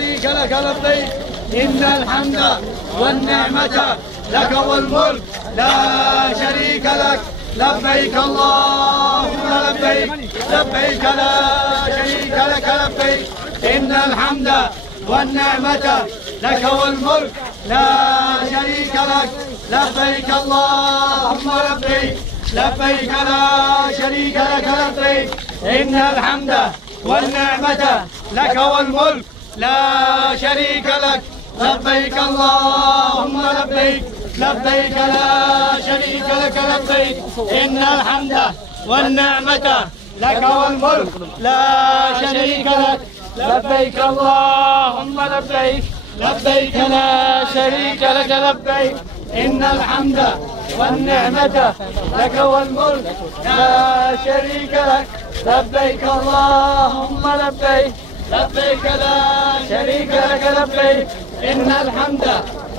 شريك لك لبيك إن الحمد والنعمة لك والملك لا شريك لك لبيك اللهم لبيك لبيك لا شريك لك لبيك إن الحمد والنعمة لك والملك لا شريك لك لبيك اللهم لبيك لبيك لا شريك لك لبيك إن الحمد والنعمة لك والملك لا شريك لك لبيك اللهم لبيك لبيك لا شريك لك لبيك إن الحمد والنعمة لك والملك لا شريك لك لبيك اللهم لبيك لبيك لا شريك لك لبيك إن الحمد والنعمة لك والملك لا شريك لك لبيك اللهم لبيك لبيك لا شريك لك لبيك إن الحمد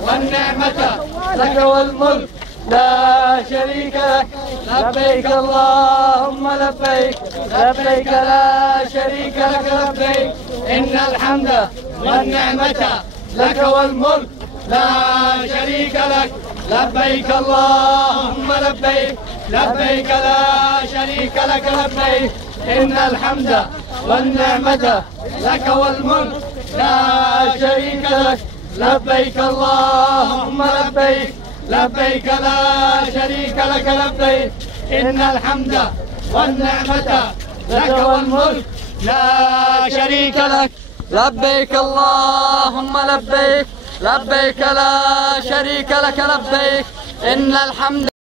والنعمة لك والملك لا شريك لك لبيك اللهم لبيك لبيك لا شريك لك لبيك إن الحمد والنعمة لك والملك لا شريك لك لبيك اللهم لبيك لبيك لا شريك لك لبيك إن الحمد والنعمة لك والملك لا شريك لك لبيك اللهم لبيك لبيك لا شريك لك لبيك إن الحمد والنعمة لك والملك لا شريك لك لبيك اللهم لبيك لبيك لا شريك لك لبيك إن الحمد